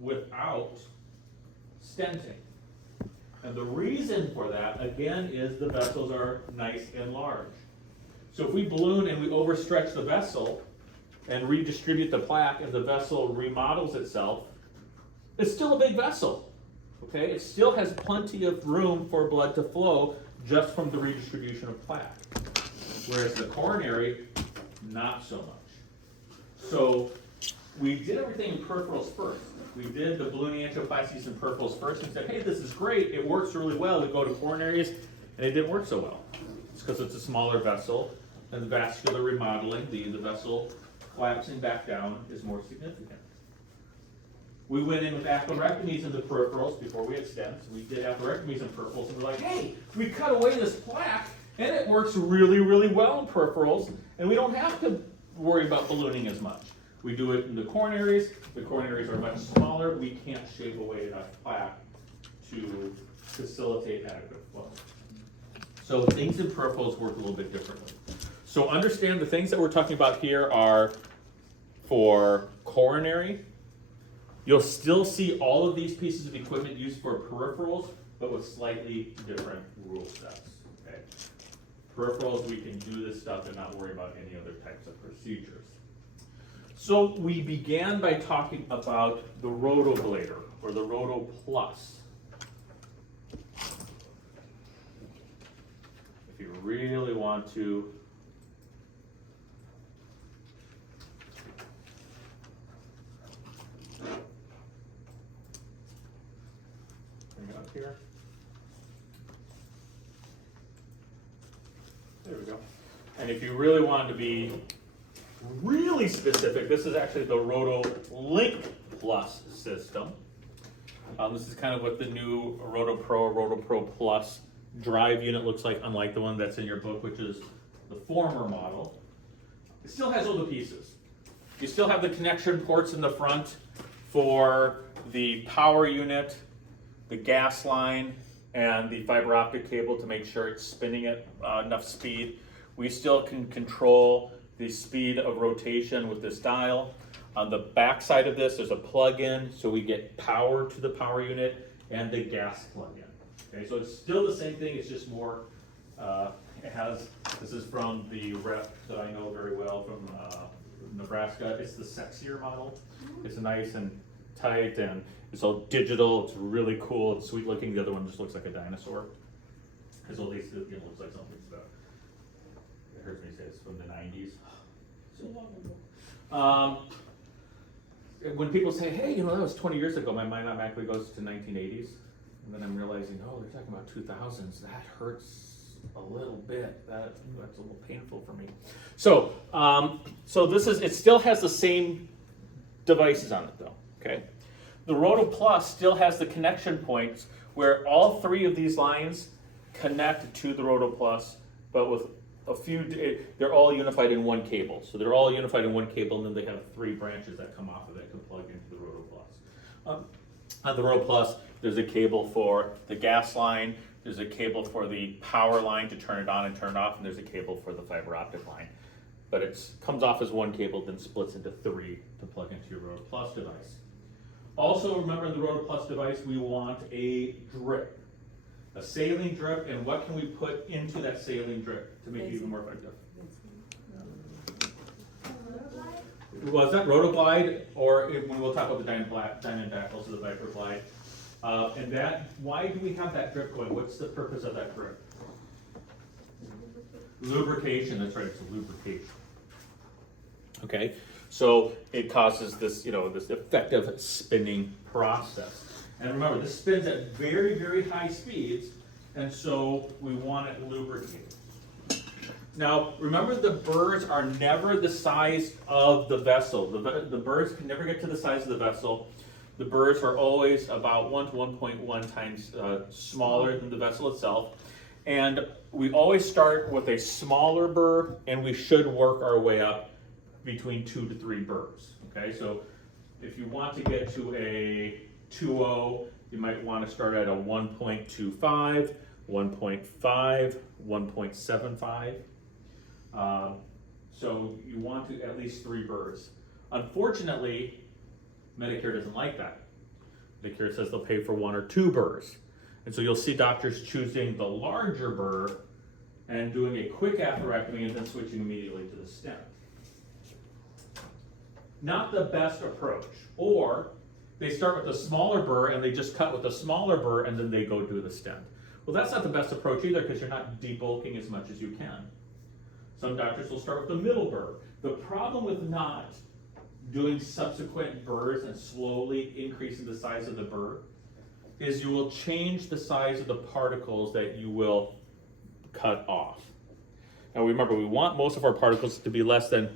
without stenting. And the reason for that, again, is the vessels are nice and large. So if we balloon and we overstretch the vessel and redistribute the plaque and the vessel remodels itself, it's still a big vessel, okay? It still has plenty of room for blood to flow just from the redistribution of plaque. Whereas the coronary, not so much. So we did everything in peripherals first. We did the ballooning angioplasties and peripherals first and said, hey, this is great, it works really well. We go to coronaries, and it didn't work so well. It's because it's a smaller vessel, and the vascular remodeling, the vessel collapsing back down, is more significant. We went in with atherectomies in the peripherals before we had stents. We did atherectomies in peripherals, and we're like, hey, we cut away this plaque, and it works really, really well in peripherals, and we don't have to worry about ballooning as much. We do it in the coronaries. The coronaries are much smaller. We can't shave away enough plaque to facilitate adequate flow. So things in peripherals work a little bit differently. So understand the things that we're talking about here are for coronary. You'll still see all of these pieces of equipment used for peripherals, but with slightly different rule sets. Okay? Peripherals, we can do this stuff and not worry about any other types of procedures. So we began by talking about the rotoblader, or the Rotoplus. If you really want to bring it up here. There we go. And if you really wanted to be really specific, this is actually the Rotolink Plus system. This is kind of what the new Rotopro, Rotopro Plus drive unit looks like, unlike the one that's in your book, which is the former model. It still has all the pieces. You still have the connection ports in the front for the power unit, the gas line, and the fiber optic cable to make sure it's spinning at enough speed. We still can control the speed of rotation with this dial. On the back side of this, there's a plug-in, so we get power to the power unit and the gas plug-in. Okay, so it's still the same thing, it's just more, this is from the rep that I know very well from Nebraska. It's the sexier model. It's nice and tight, and it's all digital, it's really cool, it's sweet looking. The other one just looks like a dinosaur. Because at least it looks like something that, it hurts me to say it's from the 90s. So long ago. When people say, hey, that was 20 years ago, my mind automatically goes to 1980s. And then I'm realizing, oh, they're talking about 2000s. That hurts a little bit. That's a little painful for me. So, it still has the same devices on it though, okay? The Rotoplus still has the connection points where all three of these lines connect to the Rotoplus, but with a few, they're all unified in one cable. So they're all unified in one cable, and then they have three branches that come off of it and plug into the Rotoplus. On the Rotoplus, there's a cable for the gas line, there's a cable for the power line to turn it on and turn it off, and there's a cable for the fiber optic line. But it comes off as one cable, then splits into three to plug into your Rotoplus device. Also, remember in the Rotoplus device, we want a drip. A saline drip, and what can we put into that saline drip to make it even more effective? Was that Rotoglide, or when we'll talk about the Diamondback, also the Viper Glide. And that, why do we have that drip going? What's the purpose of that drip? Lubrication, that's right, it's a lubrication. Okay, so it causes this, this effective spinning process. And remember, this spins at very, very high speeds, and so we want it lubricated. Now, remember, the burrs are never the size of the vessel. The burrs can never get to the size of the vessel. The burrs are always about 1 to 1.1 times smaller than the vessel itself. And we always start with a smaller burr, and we should work our way up between 2 to 3 burrs. Okay, so if you want to get to a 2.0, you might want to start at a 1.25, 1.5, 1.75. So you want to at least 3 burrs. Unfortunately, Medicare doesn't like that. Like here it says they'll pay for 1 or 2 burrs. And so you'll see doctors choosing the larger burr and doing a quick atherectomy and then switching immediately to the stent. Not the best approach. Or they start with a smaller burr and they just cut with a smaller burr and then they go do the stent. Well, that's not the best approach either because you're not debulking as much as you can. Some doctors will start with the middle burr. The problem with not doing subsequent burrs and slowly increasing the size of the burr is you will change the size of the particles that you will cut off. Now remember, we want most of our particles to be less than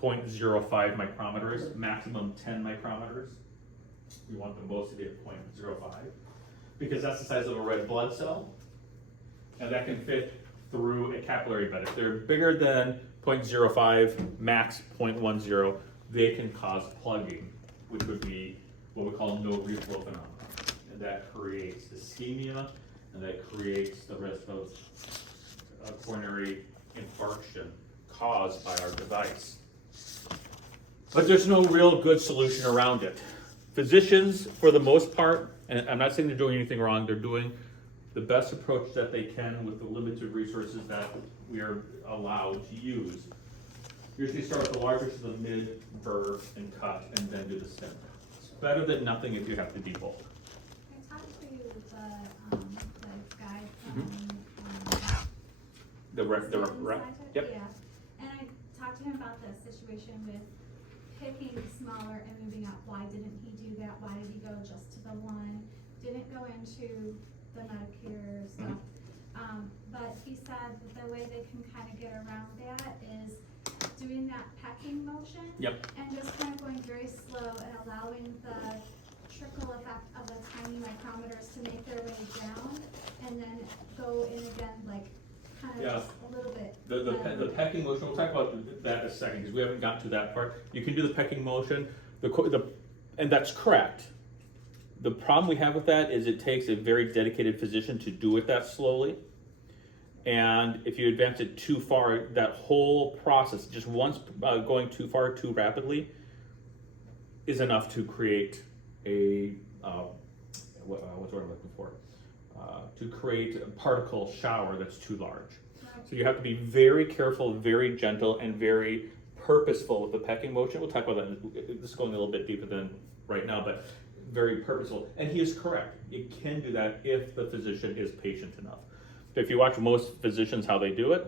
0.05 micrometers, maximum 10 micrometers. We want them both to be at 0.05 because that's the size of a red blood cell, and that can fit through a capillary bed. If they're bigger than 0.05, max 0.10, they can cause plugging, which would be what we call no reflow phenomenon. And that creates ischemia, and that creates the risk of coronary infarction caused by our device. But there's no real good solution around it. Physicians, for the most part, and I'm not saying they're doing anything wrong, they're doing the best approach that they can with the limited resources that we are allowed to use. Usually start with the larger to the mid burr and cut, and then do the stent. It's better than nothing if you have to debulk. I talked to the guy from Yep. Yeah, and I talked to him about the situation with picking smaller and moving up. Why didn't he do that? Why did he go just to the one? Didn't go into the Medicare stuff. But he said that the way they can kind of get around that is doing that pecking motion. Yep. And just kind of going very slow and allowing the trickle effect of the tiny micrometers to make their way down and then go in again, like kind of just a little bit. The pecking motion, we'll talk about that in a second because we haven't gotten to that part. You can do the pecking motion, and that's correct. The problem we have with that is it takes a very dedicated physician to do it that slowly. And if you advance it too far, that whole process, just once going too far, too rapidly, is enough to create a, what's the word I'm looking for? To create a particle shower that's too large. Right. So you have to be very careful, very gentle, and very purposeful with the pecking motion. We'll talk about that. This is going a little bit deeper than right now, but very purposeful. And he is correct. You can do that if the physician is patient enough. If you watch most physicians how they do it,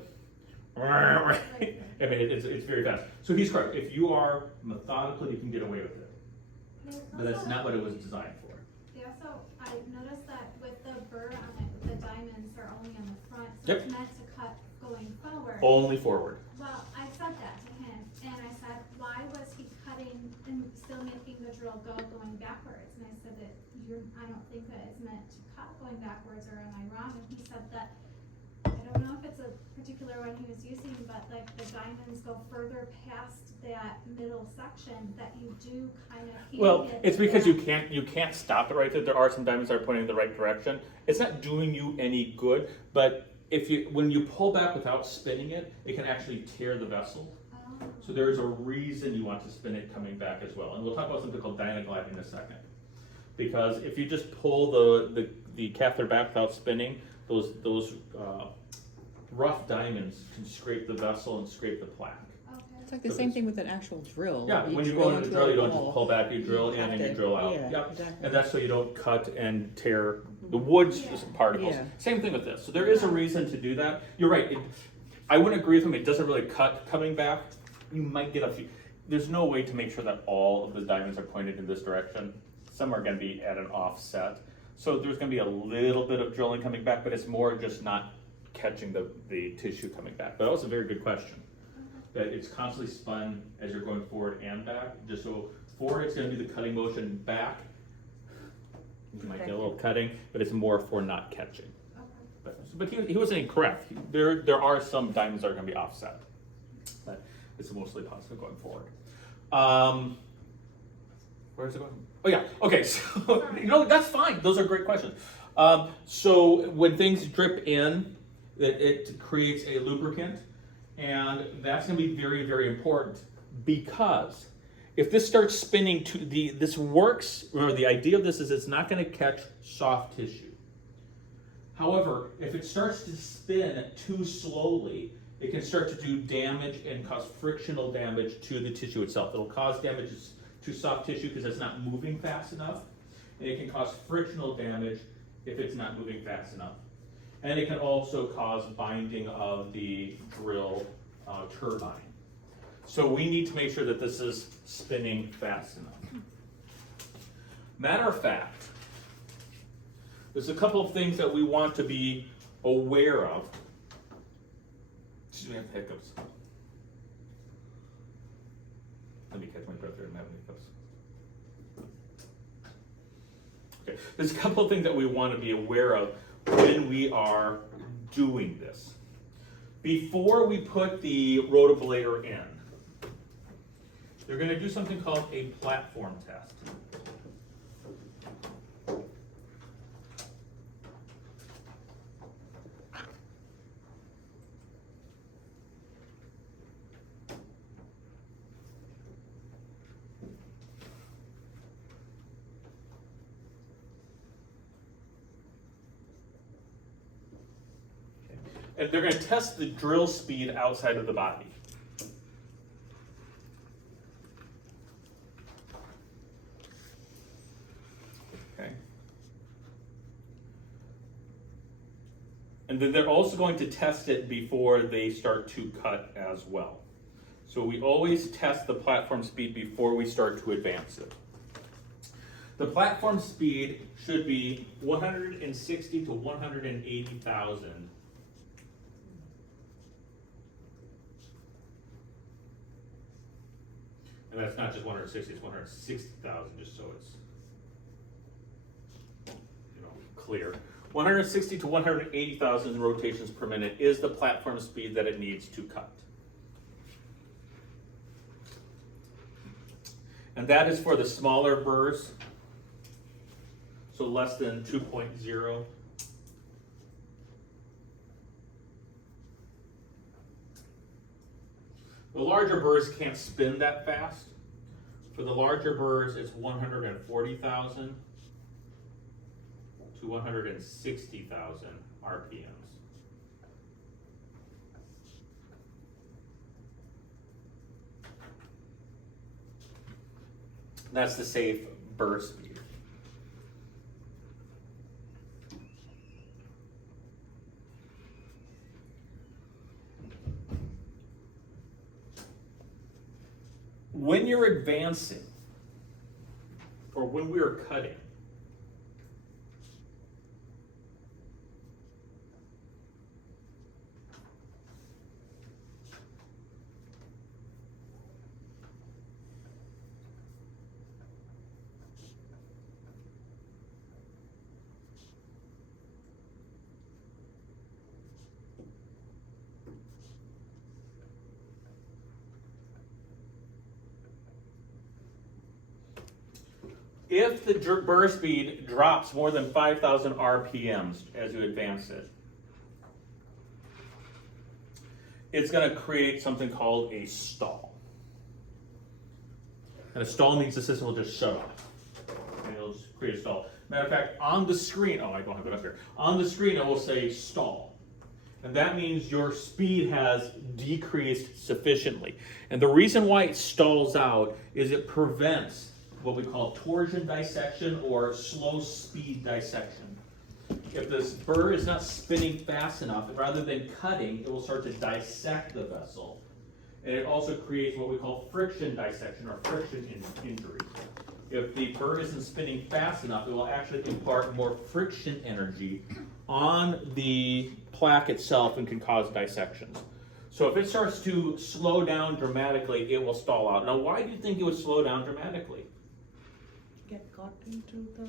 I mean, it's very fast. So he's correct. If you are methodical, you can get away with it. But that's not what it was designed for. I noticed that with the burr on it, the diamonds are only on the front, so Yep. it's meant to cut going forward. Only forward. Well, I said that to him, and I said, why was he cutting and still making the drill going backwards? And I said that I don't think that it's meant to cut going backwards, or am I wrong? And he said that, I don't know if it's a particular one he was using, but like the diamonds go further past that middle section that you do kind of. Well, it's because you can't stop it right there. There are some diamonds that are pointing in the right direction. It's not doing you any good, but when you pull back without spinning it, it can actually tear the vessel. Oh. So there is a reason you want to spin it coming back as well. And we'll talk about something called dynagliding in a second. Because if you just pull the catheter back without spinning, those rough diamonds can scrape the vessel and scrape the plaque. It's like the same thing with an actual drill. Yeah, when you go into the drill, you don't just pull back, you drill in and you drill out. Yeah, Yep. exactly. And that's so you don't cut and tear the wood particles. Yeah. Same thing with this. So there is a reason to do that. You're right. I wouldn't agree with him. It doesn't really cut coming back. You might get a few. There's no way to make sure that all of the diamonds are pointed in this direction. Some are going to be at an offset. So there's going to be a little bit of drilling coming back, but it's more just not catching the tissue coming back. But that was a very good question. That it's constantly spun as you're going forward and back. Just so forward, it's going to be the cutting motion. Back, you might get a little cutting, but it's more for not catching. Okay. But he wasn't incorrect. There are some diamonds that are going to be offset, but it's mostly positive going forward. Where is it going? Oh yeah. Okay. So that's fine. Those are great questions. So when things drip in, it creates a lubricant. And that's going to be very, very important because if this starts spinning this works, or the idea of this is it's not going to catch soft tissue. However, if it starts to spin too slowly, it can start to do damage and cause frictional damage to the tissue itself. It'll cause damage to soft tissue because it's not moving fast enough, and it can cause frictional damage if it's not moving fast enough. And it can also cause binding of the drill turbine. So we need to make sure that this is spinning fast enough. Matter of fact, there's a couple of things that we want to be aware of. Excuse me, I have hiccups. Let me catch my breath here and have hiccups. Okay, there's a couple of things that we want to be aware of when we are doing this. Before we put the rotoblader in, they're going to do something called a platform test. And they're going to test the drill speed outside of the body. Okay. And then they're also going to test it before they start to cut as well. So we always test the platform speed before we start to advance it. The platform speed should be 160 to 180,000. And that's not just 160, it's 160,000, just so it's clear. 160 to 180,000 rotations per minute is the platform speed that it needs to cut. And that is for the smaller burrs, so less than 2.0. The larger burrs can't spin that fast. For the larger burrs, it's 140,000 to 160,000 RPMs. That's the safe burr speed. When you're advancing, or when we are cutting, if the burr speed drops more than 5,000 RPMs as you advance it, it's going to create something called a stall. And a stall means the system will just shut off. And it'll just create a stall. Matter of fact, on the screen, oh, I don't have it up here. On the screen, it will say stall. And that means your speed has decreased sufficiently. And the reason why it stalls out is it prevents what we call torsion dissection or slow speed dissection. If this burr is not spinning fast enough, rather than cutting, it will start to dissect the vessel. And it also creates what we call friction dissection or friction injury. If the burr isn't spinning fast enough, it will actually impart more friction energy on the plaque itself and can cause dissections. So if it starts to slow down dramatically, it will stall out. Now, why do you think it would slow down dramatically? Get caught into the.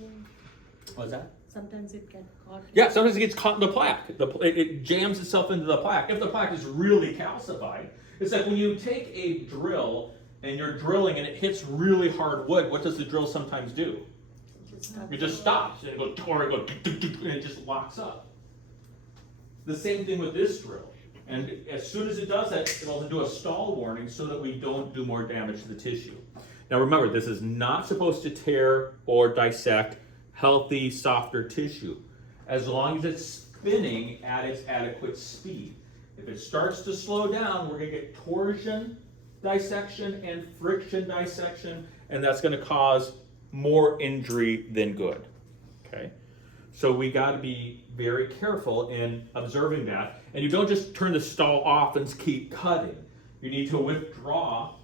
What's that? Sometimes it gets caught. Yeah, sometimes it gets caught in the plaque. It jams itself into the plaque. If the plaque is really calcified, it's like when you take a drill and you're drilling and it hits really hard wood, what does the drill sometimes do? It just stops and it goes, and it just locks up. The same thing with this drill. And as soon as it does that, it'll do a stall warning so that we don't do more damage to the tissue. Now remember, this is not supposed to tear or dissect healthy, softer tissue, as long as it's spinning at its adequate speed. If it starts to slow down, we're gonna get torsion dissection and friction dissection, and that's gonna cause more injury than good, okay? So we gotta be very careful in observing that, and you don't just turn the stall off and keep cutting. You need to withdraw,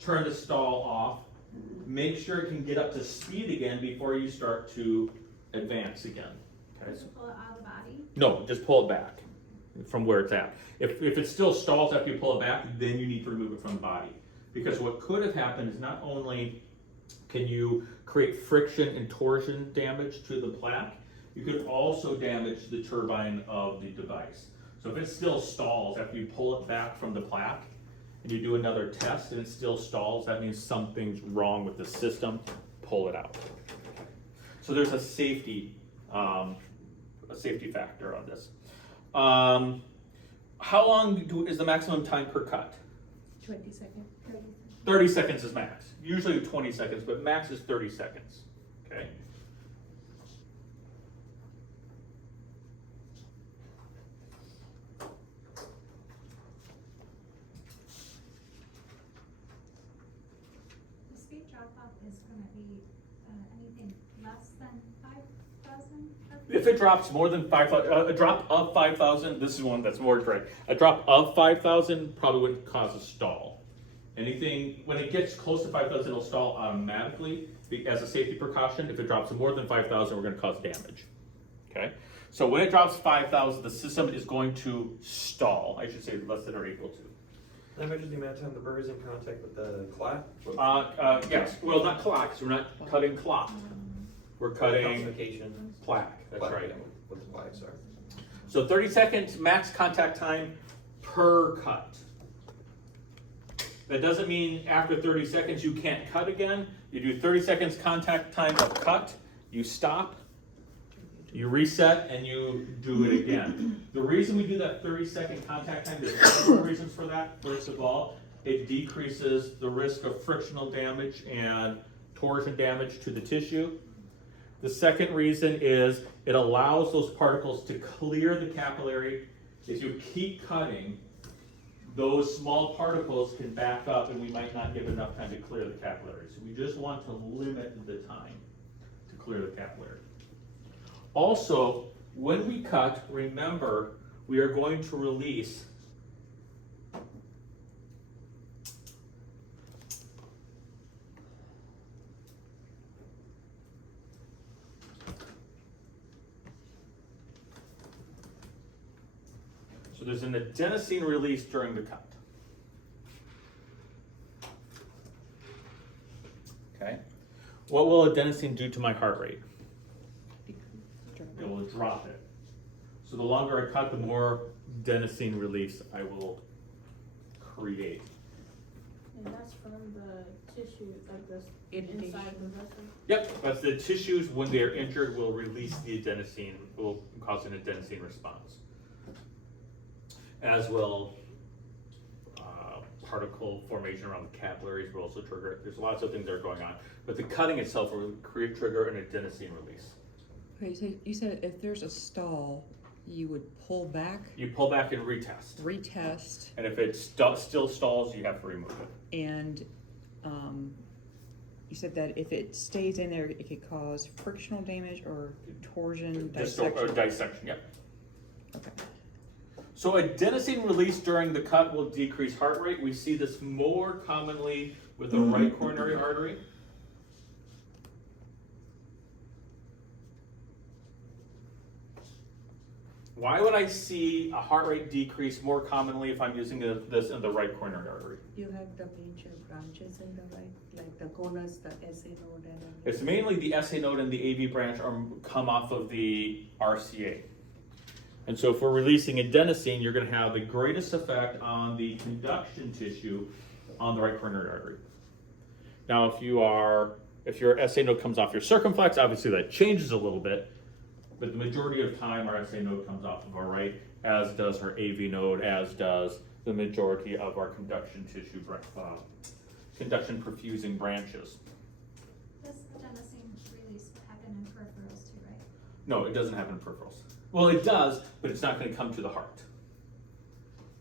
turn the stall off, make sure it can get up to speed again before you start to advance again. Okay? Just pull it out of the body. No, just pull it back from where it's at. If it still stalls after you pull it back, then you need to remove it from the body. Because what could have happened is not only can you create friction and torsion damage to the plaque, you could also damage the turbine of the device. So if it still stalls after you pull it back from the plaque, and you do another test and it still stalls, that means something's wrong with the system. Pull it out. So there's a safety factor on this. How long is the maximum time per cut? 20 seconds. 30 seconds is max. Usually 20 seconds, but max is 30 seconds. Okay. The speed drop off is gonna be, anything less than 5,000? If it drops more than 5,000, a drop of 5,000, this is one that's more direct. A drop of 5,000 probably wouldn't cause a stall. Anything, when it gets close to 5,000, it'll stall automatically as a safety precaution. If it drops more than 5,000, we're gonna cause damage. Okay? So when it drops 5,000, the system is going to stall. I should say less than or equal to. Can I measure the amount of time the burr is in contact with the clot? Yes, well, not clock, 'cause we're not cutting clock. We're cutting Calcification. plaque, that's Plaque, right. yeah, with the plaques are. So 30 seconds max contact time per cut. That doesn't mean after 30 seconds you can't cut again. You do 30 seconds contact time of cut, you stop, you reset, and you do it again. The reason we do that 30-second contact time, there's several reasons for that. First of all, it decreases the risk of frictional damage and torsion damage to the tissue. The second reason is it allows those particles to clear the capillary. If you keep cutting, those small particles can back up and we might not give enough time to clear the capillary. So we just want to limit the time to clear the capillary. Also, when we cut, remember, we are going to release there's an adenosine release during the cut. Okay. What will adenosine do to my heart rate? It will drop it. So the longer I cut, the more adenosine release I will create. And that's from the tissue, like this Irritation. inside the vessel? Yep, that's the tissues when they are injured will release the adenosine, will cause an adenosine response. As will particle formation around the capillaries will also trigger it. There's lots of things that are going on, but the cutting itself will trigger an adenosine release. Okay, so you said if there's a stall, you would pull back, You pull back and retest, retest, and if it still stalls, you have to remove it. and you said that if it stays in there, it could cause frictional damage or torsion, dissection. Dissection, yep. Okay. So adenosine release during the cut will decrease heart rate. We see this more commonly with the right coronary artery. Why would I see a heart rate decrease more commonly if I'm using this in the right coronary artery? You have the major branches in the right, like the conus, the SA node and everything. It's mainly the SA node and the AV branch come off of the RCA. And so if we're releasing adenosine, you're going to have the greatest effect on the conduction tissue on the right coronary artery. Now, if your SA node comes off your circumflex, obviously that changes a little bit, but the majority of time our SA node comes off of our right, as does our AV node, as does the majority of our conduction tissue conduction perfusing branches. This adenosine release will happen in peripherals too, right? No, it doesn't happen in peripherals. Well, it does, but it's not going to come to the heart.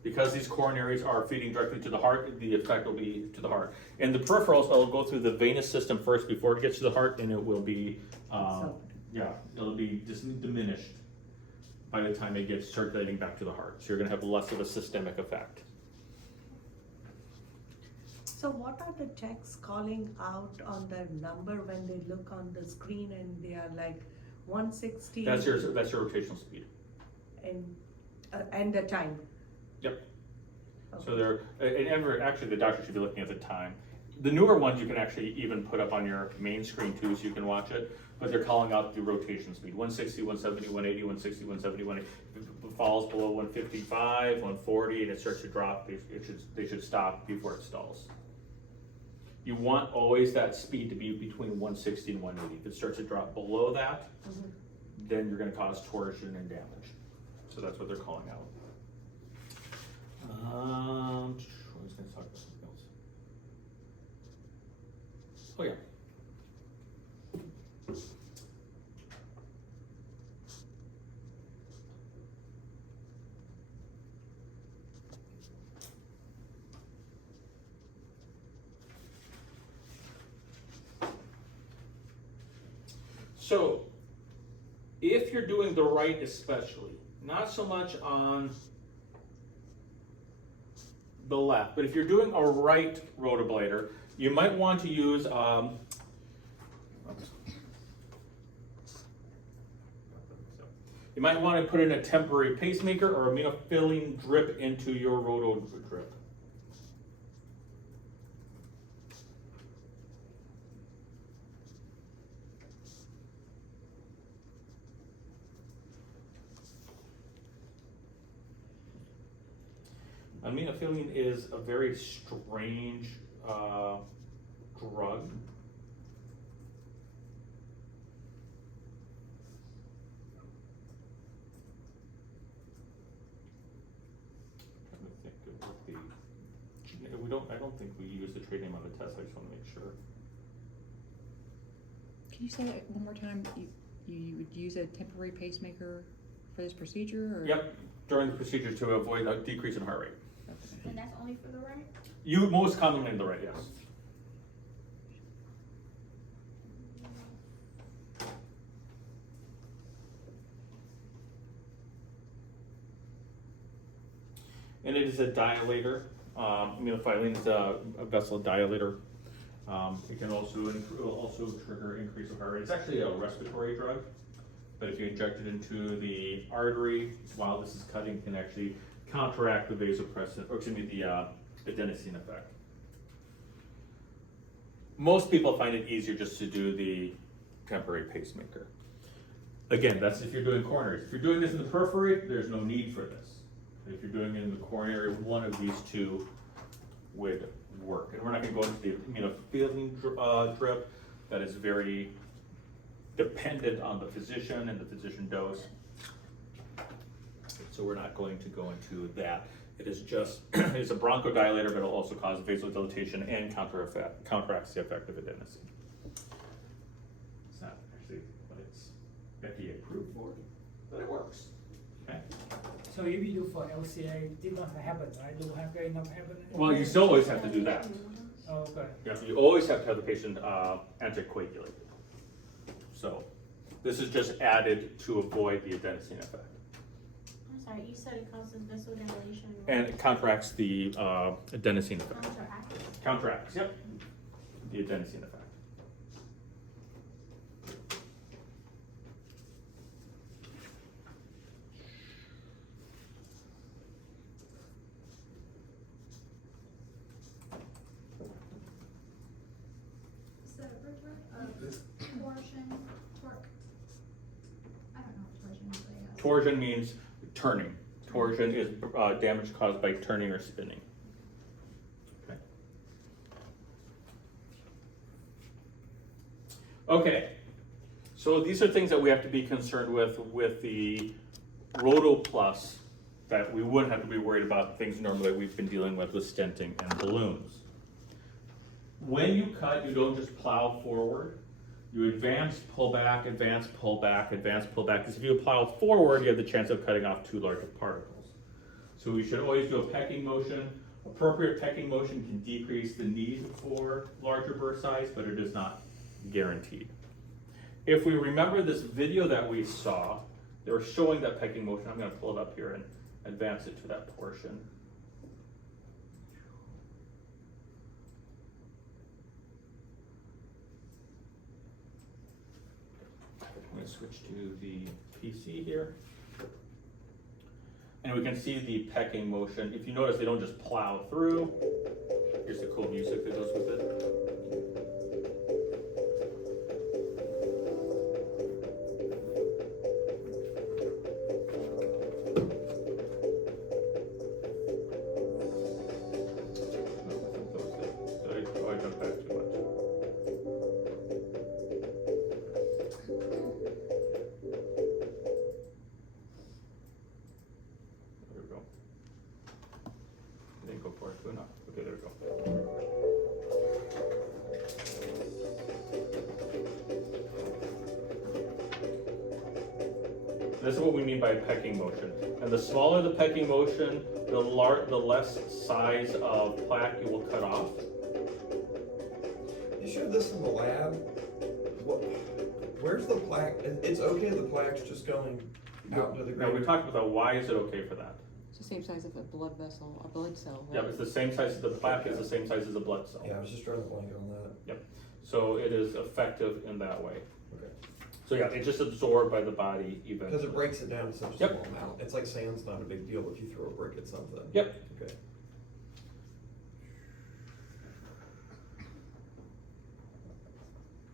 Because these coronaries are feeding directly to the heart, the effect will be to the heart. And the peripherals will go through the venous system first before it gets to the heart, and it will be, yeah, it'll be just diminished by the time it gets circulating back to the heart. So you're going to have less of a systemic effect. So what are the techs calling out on the number when they look on the screen and they are like 160? That's your rotational speed. And the time? Yep. Okay. So actually the doctor should be looking at the time. The newer ones you can actually even put up on your main screen too, so you can watch it, but they're calling out the rotation speed, 160, 170, 180, 160, 170, 180. If it falls below 155, 140, and it starts to drop, they should stop before it stalls. You want always that speed to be between 160 and 180. If it starts to drop below that, then you're gonna cause torsion and damage. So that's what they're calling out. I was going to talk about something else. Oh yeah. So, if you're doing the right especially, not so much on the left, but if you're doing a right rotablator, you might want to use you might want to put in a temporary pacemaker or a filling drip into your roto drip. Aminophyllene is a very strange drug. I'm trying to think of what I don't think we use the trade name on the test. I just want to make sure. Can you say that one more time? You would use a temporary pacemaker for this procedure? Or? Yep, during the procedure to avoid a decrease in heart rate. Okay. And that's only for the right? You most commonly in the right, yes. And it is a dilator. Aminophyllene is a vessel dilator. It can also trigger increase of heart rate. It's actually a respiratory drug, but if you inject it into the artery while this is cutting, can actually counteract the vasopressin, or excuse me, the adenosine effect. Most people find it easier just to do the temporary pacemaker. Again, that's if you're doing coronaries. If you're doing this in the periphery, there's no need for this. If you're doing it in the coronary, one of these two would work. And we're not going to go into the aminophyllene drip. That is very dependent on the physician and the physician dose. So we're not going to go into that. It is just, it's a bronchodilator, but it'll also cause vasodilatation and counteracts the effect of adenosine. It's not actually what it's FDA approved for, but it works. Okay. So if you do for LCA, did not happen, right? Do have enough happen? Well, you still always have to do that. Oh, okay. You always have to have the patient anticoagulated. So this is just added to avoid the adenosine effect. I'm sorry, you said it causes vasodilation. And it counteracts the adenosine effect. Counteracts. Counteracts, yep. The adenosine effect. So root of torsion, torque. I don't know what torsion is, but I guess. Torsion means turning. Torsion is damage caused by turning or spinning. Okay. Okay. So these are things that we have to be concerned with the Roto Plus that we wouldn't have to be worried about things normally we've been dealing with stenting and balloons. when you cut, you don't just plow forward. You advance, pull back, advance, pull back, advance, pull back. Because if you plow forward, you have the chance of cutting off too large of particles. So we should always do a pecking motion. Appropriate pecking motion can decrease the need for larger burr size, but it is not guaranteed. If we remember this video that we saw, they were showing that pecking motion. I'm going to pull it up here and advance it to that portion. I'm going to switch to the PC here. And we can see the pecking motion. If you notice, they don't just plow through. Here's the cool music that goes with it. Oh, I jumped back too much. There we go. I didn't go far enough. Okay, there we go. This is what we mean by pecking motion. And the smaller the pecking motion, the less size of plaque you will cut off. You showed this in the lab. Where's the plaque? It's okay, the plaque's just going out to the Now, we ground. talked about that. Why is it okay for that? It's the same size of a blood vessel, a blood cell. Yeah, it's the same size, the plaque is the same size as a blood cell. Yeah, I was just drawing a blank on that. So it is effective in that way. Okay. So yeah, it's just absorbed by the body eventually. Because it breaks it down to such a Yep. small amount. It's like sand's not a big deal if you throw a brick at something. Yep. Okay.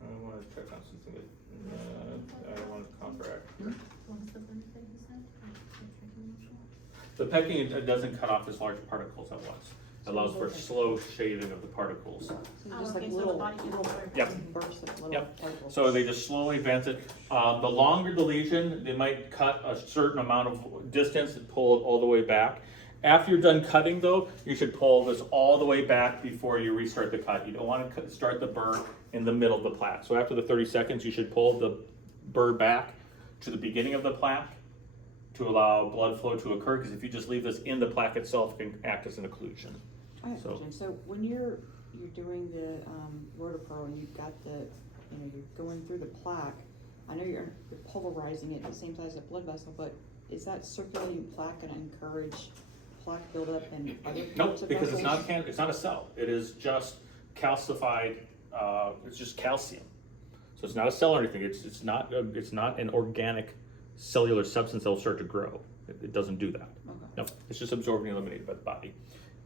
I want to check on something. I want to counteract. What was the benefit you said? Pecking motion? The pecking, it doesn't cut off as large particles at once. It allows for slow shaving of the particles. So Oh, just like okay, so the little, body can little absorb Yep. bursts of little Yep. particles. So they just slowly advance it. The longer the lesion, they might cut a certain amount of distance and pull it all the way back. After you're done cutting though, you should pull this all the way back before you restart the cut. You don't want to start the burr in the middle of the plaque. So after the 30 seconds, you should pull the burr back to the beginning of the plaque to allow blood flow to occur, because if you just leave this in the plaque itself, it can act as an occlusion. I have a So- question. So when you're doing the Rotopro and you've got the, you're going through the plaque, I know you're pulverizing it the same size as a blood vessel, but is that circulating plaque going to encourage plaque buildup in other No, parts of because vessels? it's not a cell. It is just calcified, it's just calcium. So it's not a cell or anything. It's not an organic cellular substance that will start to grow. It doesn't do that. Okay. No, it's just absorbed and eliminated by the body,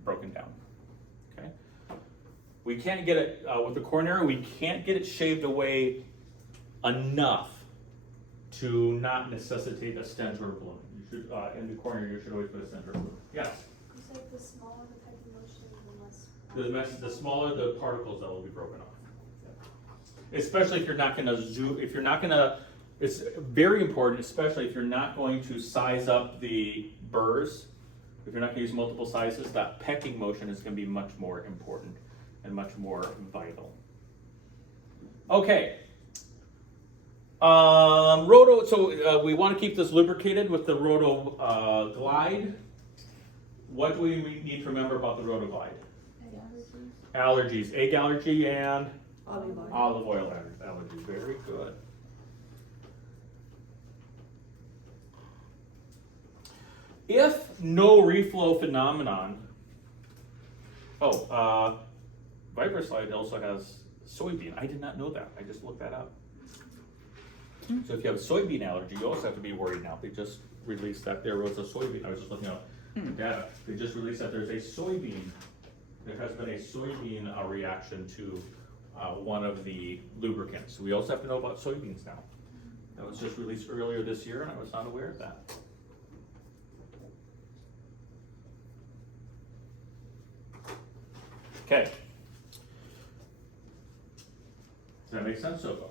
broken down. Okay. We can't get it with the coronary. We can't get it shaved away enough to not necessitate a stent or a balloon. You should in the coronary. You should always put a stent or a balloon. Yes. You said the smaller the pecking motion, the less. The smaller the particles that will be broken off. Especially if you're not going to zoom. If you're not going to, it's very important. Especially if you're not going to size up the burrs. If you're not going to use multiple sizes, that pecking motion is going to be much more important and much more vital. Okay. Roto. So we want to keep this lubricated with the Roto Glide. What do we need to remember about the Roto Glide? Allergies, egg allergy and olive oil allergy. Very good. If no reflow phenomenon, Viper Slide also has soybean. I did not know that. I just looked that up. So if you have a soybean allergy, you also have to be worried now. They just released that there was a soybean. I was just looking up the data. They just released that there's a soybean. There has been a soybean reaction to one of the lubricants. We also have to know about soybeans now. That was just released earlier this year, and I was not aware of that. Okay. Does that make sense so far?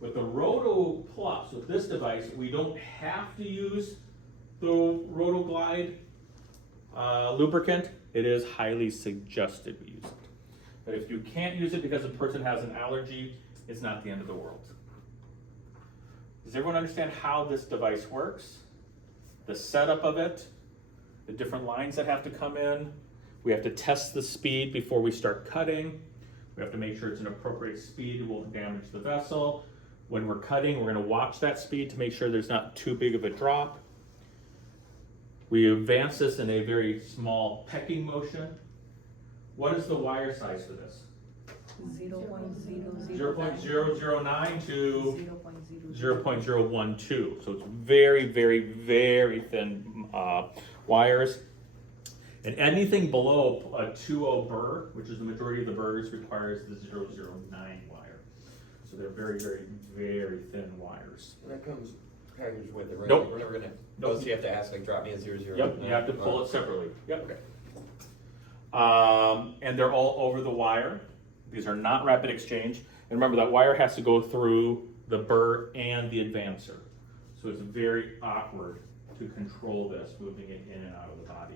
With the Roto Plus, with this device, we don't have to use the Roto Glide lubricant. It is highly suggested we use it. But if you can't use it because a person has an allergy, it's not the end of the world. Does everyone understand how this device works? The setup of it, the different lines that have to come in. We have to test the speed before we start cutting. We have to make sure it's an appropriate speed, it won't damage the vessel. When we're cutting, we're gonna watch that speed to make sure there's not too big of a drop. We advance this in a very small pecking motion. What is the wire size for this? 0.009. 0.009 to 0.0. 0.012. So it's very, very, very thin wires. And anything below a 2.0 burr, which is the majority of the burrs, requires the 0.009 wire. So they're very, very, very thin wires. And that comes packaged with it, right? Nope. We're never gonna, Nope. oh, so you have to ask, like, drop me a 0.0. Yep, you have to pull it separately. Yep. Okay. And they're all over the wire. These are not rapid exchange. And remember, that wire has to go through the burr and the advancer. So it's very awkward to control this, moving it in and out of the body.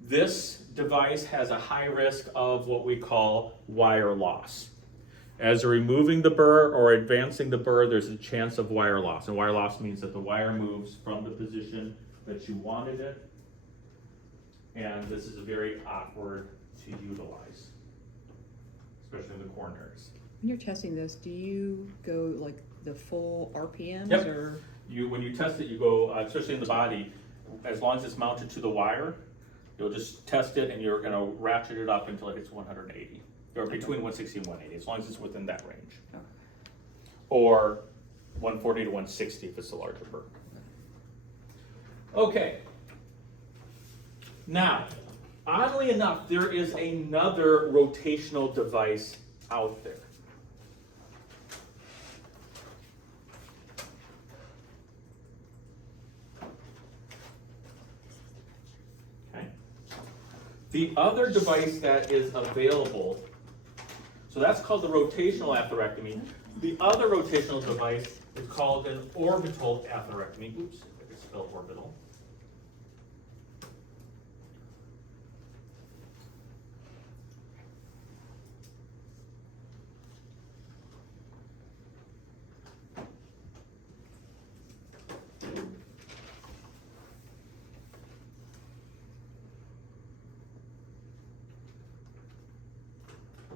This device has a high risk of what we call wire loss. As you're removing the burr or advancing the burr, there's a chance of wire loss. And wire loss means that the wire moves from the position that you wanted it. And this is very awkward to utilize, especially in the coronaries. When you're testing this, do you go like the full RPMs Yep. or? When you test it, you go, especially in the body, as long as it's mounted to the wire, you'll just test it and you're gonna ratchet it up until it hits 180, or between 160 and 180, as long as it's within that range. Okay. Or 140 to 160 if it's a larger bird. Okay. Now, oddly enough, there is another rotational device out there. Okay. The other device that is available, so that's called the rotational atherectomy. The other rotational device is called an orbital atherectomy. Oops, I could spell orbital.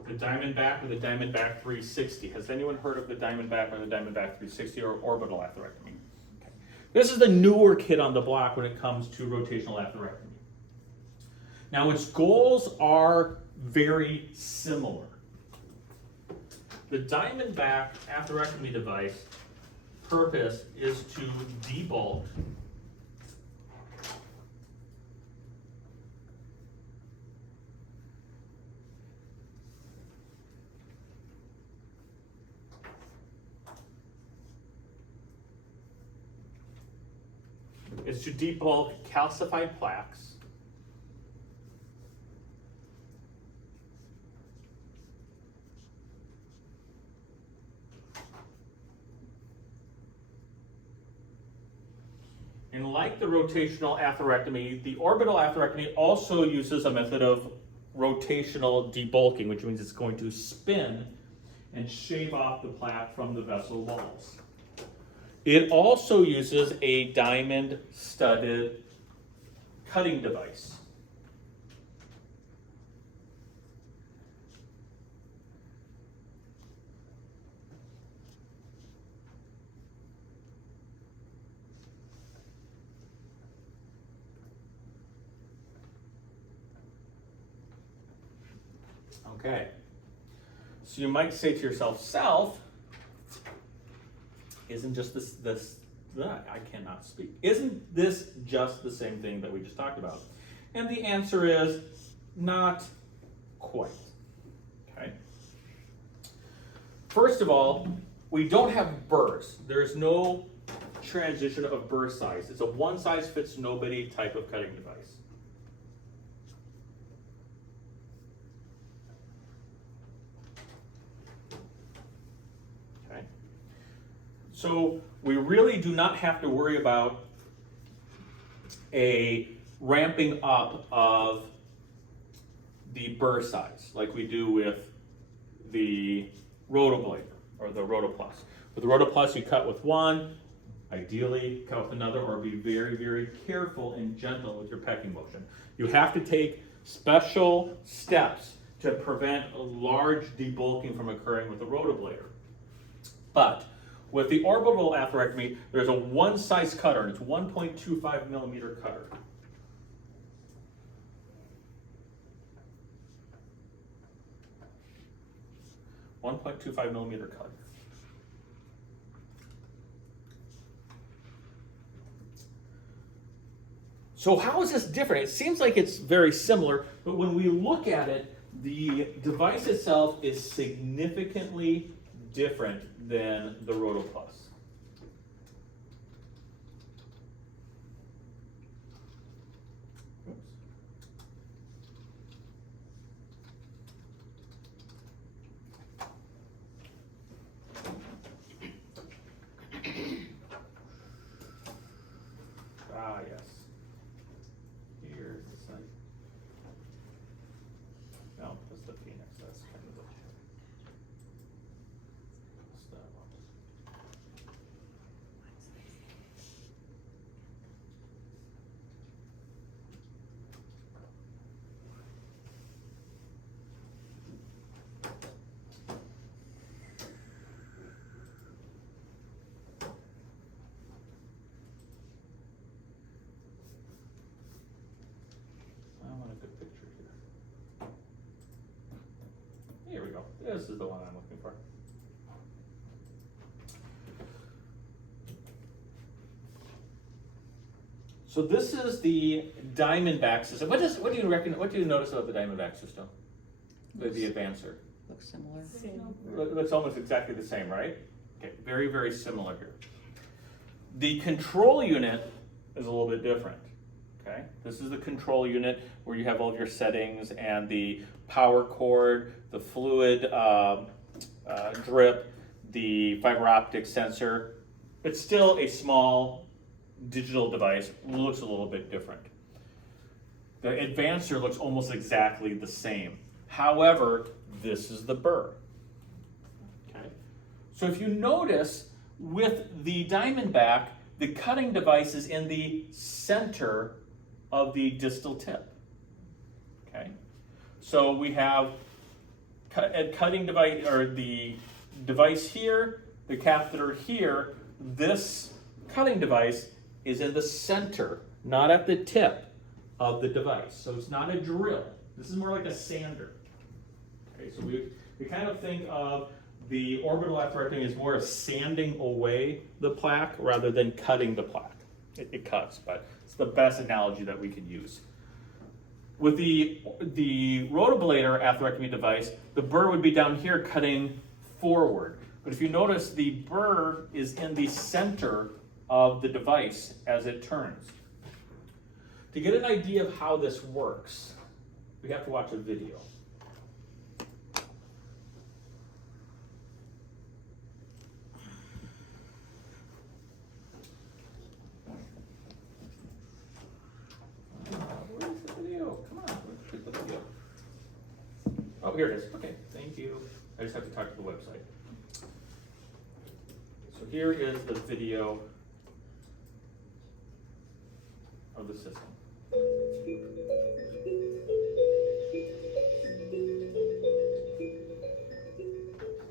The Diamondback or the Diamondback 360. Has anyone heard of the Diamondback or the Diamondback 360 or orbital atherectomy? Okay. This is the newer kid on the block when it comes to rotational atherectomy. Now its goals are very similar. The Diamondback atherectomy device purpose is to debulk calcified plaques and like the rotational atherectomy, the orbital atherectomy also uses a method of rotational debulking, which means it's going to spin and shave off the plaque from the vessel walls. It also uses a diamond-studded cutting device. Okay. So you might say to yourself, isn't just I cannot speak. Isn't this just the same thing that we just talked about? And the answer is not quite. Okay. First of all, we don't have burrs. There's no transition of burr size. It's a one size fits nobody type of cutting device. So we really do not have to worry about a ramping up of the burr size, like we do with the Rotoblader or the Rotoplus. With the Rotoplus, you cut with one, ideally cut with another, or be very, very careful and gentle with your pecking motion. You have to take special steps to prevent a large debulking from occurring with the Rotoblader. But with the orbital atherectomy, there's a one-size cutter, and it's 1.25 millimeter cutter. .25 millimeter cutter. So how is this different? It seems like it's very similar, but when we look at it, the device itself is significantly different than the Rotoplus. Oops. Ah, yes. Here's the site. No, that's the Phoenix. That's kind of the stuff. I want a good picture here. Here we go. This is the one I'm looking for. So this is the Diamondback system. What do you reckon? What do you notice about the Diamondback system? The Advancer. Looks similar. Looks almost exactly the same, right? Okay, very, very similar here. The control unit is a little bit different. Okay, this is the control unit where you have all of your settings and the power cord, the fluid drip, the fiber optic sensor. It's still a small digital device, looks a little bit different. The Advancer looks almost exactly the same. However, this is the burr. Okay, so if you notice with the Diamondback, the cutting device is in the center of the distal tip. Okay, so we have a cutting device, or the device here, the catheter here. This cutting device is in the center, not at the tip of the device. So it's not a drill. This is more like a sander. Okay, so we kind of think of the orbital atherectomy as more of sanding away the plaque rather than cutting the plaque. It cuts, but it's the best analogy that we could use. With the Rotoblader atherectomy device, the burr would be down here cutting forward. But if you notice, the burr is in the center of the device as it turns. To get an idea of how this works, we have to watch a video. Where's the video? Come on, where's the video? Oh, here it is. Okay, thank you. I just have to talk to the website. So here is the video of the system.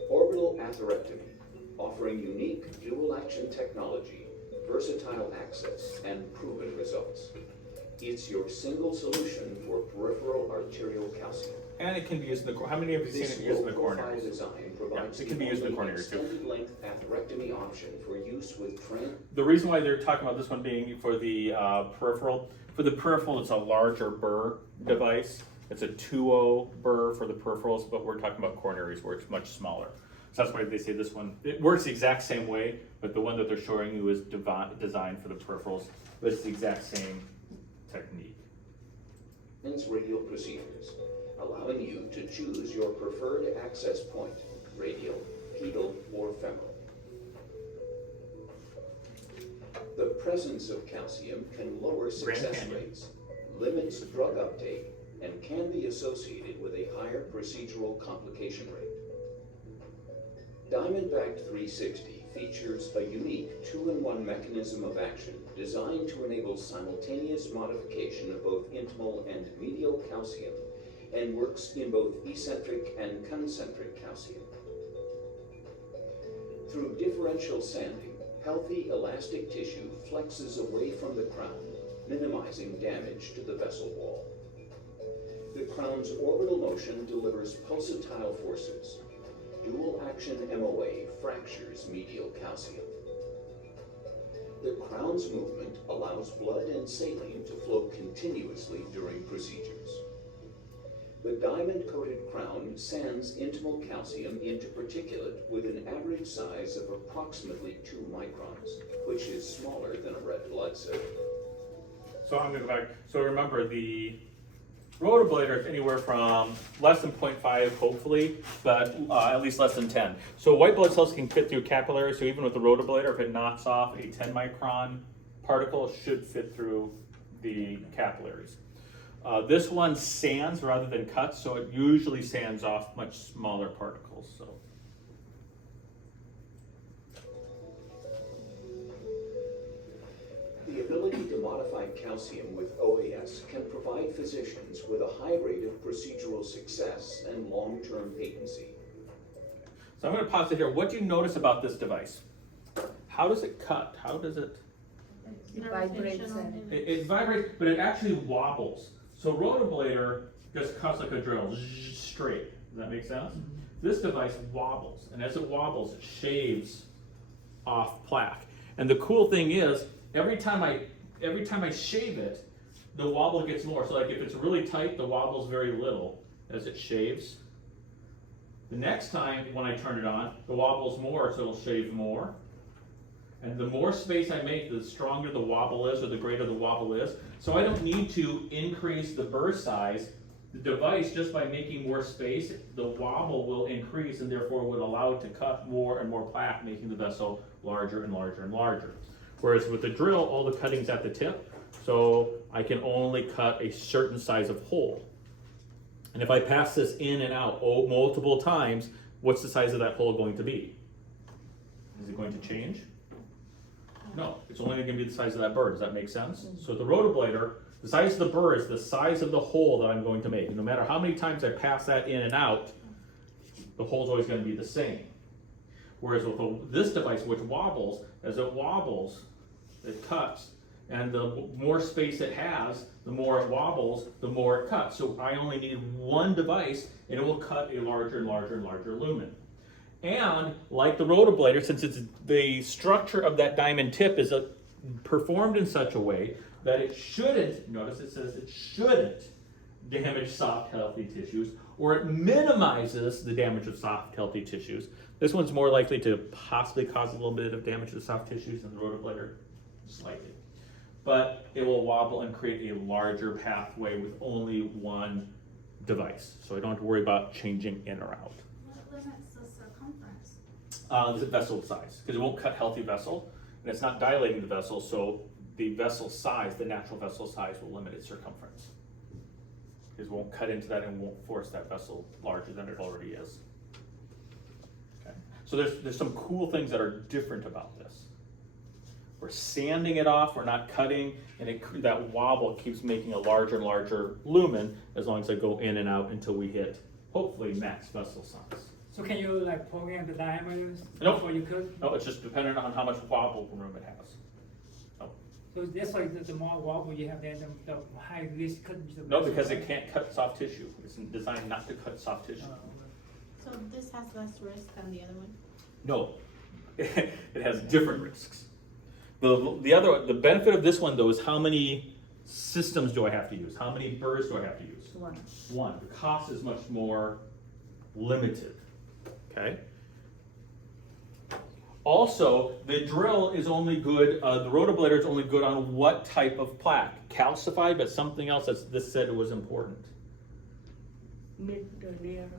Orbital atherectomy, offering unique dual-action technology, versatile access, and proven results. It's your single solution for peripheral arterial calcium. And it can be used in the, how many of you seen it used in the low-profile coronaries? design provides it can be used in the only coronaries too. extended-length atherectomy option for use with The reason why they're talking about this one being for the peripheral, it's a larger burr device. It's a 2.0 burr for the peripherals, but we're talking about coronaries where it's much smaller. So that's why they say this one, it works the exact same way, but the one that they're showing you is designed for the peripherals, but it's the exact same technique. radial procedures, allowing you to choose your preferred access point, radial, pedal, or femoral. The presence of calcium can lower success rates, limits drug uptake, and can be associated with a higher procedural complication rate. Diamondback 360 features a unique 2-in-1 mechanism of action designed to enable simultaneous modification of both intimal and medial calcium, and works in both eccentric and concentric calcium. Through differential sanding, healthy elastic tissue flexes away from the crown, minimizing damage to the vessel wall. The crown's orbital motion delivers pulsatile forces. Dual action MOA fractures medial calcium. The crown's movement allows blood and saline to flow continuously during procedures. The diamond-coated crown sands intimal calcium into particulate with an average size of approximately 2 microns, which is smaller than a red blood cell. So I'm gonna go back. So remember, the rotablator is anywhere from less than 0.5, hopefully, but at least less than 10. So white blood cells can fit through capillaries, so even with the rotablator, if it knocks off a 10 micron particle, it should fit through the capillaries. This one sands rather than cuts, so it usually sands off much smaller particles. So. The ability to modify calcium with OAS can provide physicians with a high rate of procedural success and long-term patency. So I'm going to pause it here. What do you notice about this device? How does it cut? How does it? It vibrates and It vibrates, but it actually wobbles. So rotablator just cuts like a drill, straight. Does that make sense? This device wobbles, and as it wobbles, it shaves off plaque. And the cool thing is, every time I shave it, the wobble gets more. So like if it's really tight, the wobble's very little as it shaves. The next time when I turn it on, the wobble's more, so it'll shave more. And the more space I make, the stronger the wobble is, or the greater the wobble is. So I don't need to increase the burr size. The device, just by making more space, the wobble will increase and therefore would allow it to cut more and more plaque, making the vessel larger and larger and larger. Whereas with the drill, all the cutting's at the tip, so I can only cut a certain size of hole. And if I pass this in and out multiple times, what's the size of that hole going to be? Is it going to change? No, it's only going to be the size of that burr. Does that make sense? So the rotablator, the size of the burr is the size of the hole that I'm going to make. And no matter how many times I pass that in and out, the hole's always going to be the same. Whereas with this device, which wobbles, as it wobbles, it cuts. And the more space it has, the more it wobbles, the more it cuts. So I only need one device, and it will cut a larger and larger and larger lumen. And like the rotablator, since it's the structure of that diamond tip is performed in such a way that it shouldn't, notice it says it shouldn't damage soft, healthy tissues, or it minimizes the damage of soft, healthy tissues. This one's more likely to possibly cause a little bit of damage to soft tissues than the rotablator, slightly. But it will wobble and create a larger pathway with only one device. So I don't have to worry about changing in or out. What limits the circumference? The vessel size, because it won't cut healthy vessel, and it's not dilating the vessel, so the vessel size, the natural vessel size, will limit its circumference. Because it won't cut into that and won't force that vessel larger than it already is. Okay. So there's some cool things that are different about this. We're sanding it off, we're not cutting, and that wobble keeps making a larger and larger lumen as long as I go in and out until we hit, hopefully, max vessel size. So can you like program the diameters Nope. before you cut? No, it's just dependent on how much wobble room it has. So that's like the more wobble you have, then the higher risk cut. No, because it can't cut soft tissue. It's designed not to cut soft tissue. So this has less risk than the other one? No, it has different risks. The benefit of this one though is how many systems do I have to use? How many burrs do I have to use? One. The cost is much more limited. Okay. Also, the drill is only good, the rotablator is only good on what type of plaque? Calcified, but something else that this said was important. mid-layer.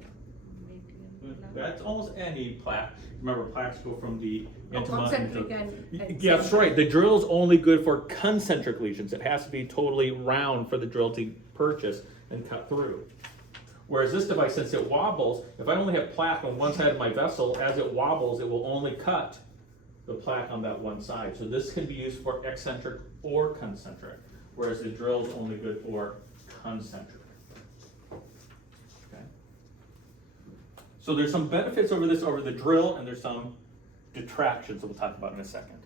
That's almost any plaque. Remember, plaques go from the intima Concentric into... and Yeah, that's right. The drill's only good for concentric lesions. It has to be totally round for the drill to purchase and cut through. Whereas this device, since it wobbles, if I only have plaque on one side of my vessel, as it wobbles, it will only cut the plaque on that one side. So this can be used for eccentric or concentric, whereas the drill is only good for concentric. Okay. So there's some benefits over the drill, and there's some detractions that we'll talk about in a second.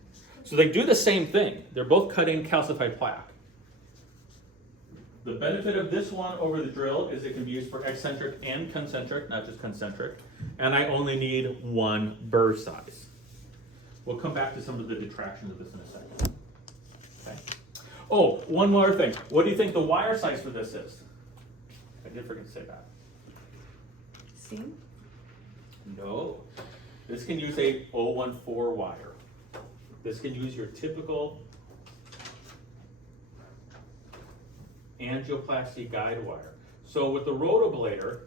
So they do the same thing. They're both cutting calcified plaque. The benefit of this one over the drill is it can be used for eccentric and concentric, not just concentric, and I only need one burr size. We'll come back to some of the detractions of this in a second. Okay. Oh, one more thing. What do you think the wire size for this is? I did forget to say that. See? No. This can use a 014 wire. This can use your typical angioplasty guide wire. So with the Rotoblader,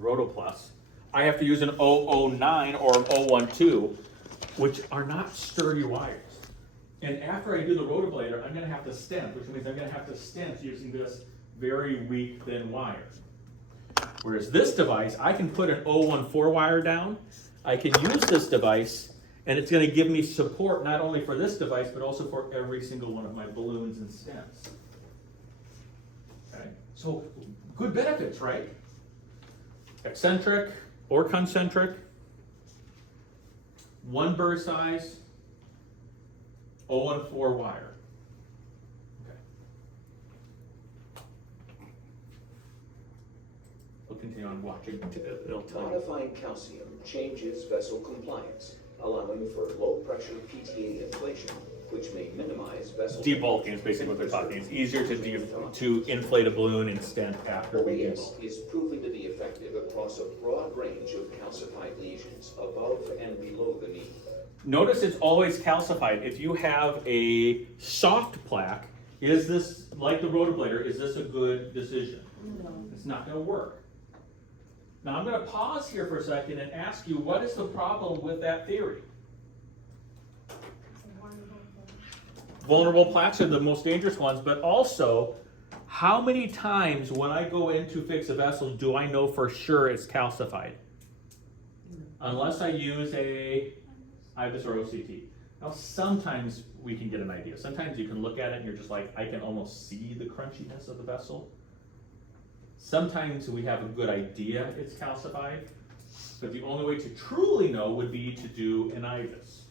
Rotoplus, I have to use an 009 or an 012, which are not sturdy wires. And after I do the Rotoblader, I'm gonna have to stent, which means I'm gonna have to stent using this very weak, thin wire. Whereas this device, I can put an 014 wire down, I can use this device, and it's gonna give me support not only for this device, but also for every single one of my balloons and stents. Okay, so good benefits, right? Eccentric or concentric, one burr size, 014 wire. Okay. We'll continue on watching. It'll tell you. Modifying calcium changes vessel compliance, allowing for low pressure PTA inflation, which may minimize vessel. Debulking is basically what they're talking. It's easier to inflate a balloon and stent after we OAS debulk. is proven to be effective across a broad range of calcified lesions above and below the knee. Notice it's always calcified. If you have a soft plaque, is this, like the Rotoblader, is this a good decision? No. It's not gonna work. Now I'm gonna pause here for a second and ask you, what is the problem with that theory? Vulnerable plaques are the most dangerous ones, but also, how many times when I go in to fix a vessel do I know for sure it's calcified? Unless I use a IVUS or OCT. Now sometimes we can get an idea. Sometimes you can look at it and you're just like, I can almost see the crunchiness of the vessel. Sometimes we have a good idea it's calcified, but the only way to truly know would be to do an IVUS,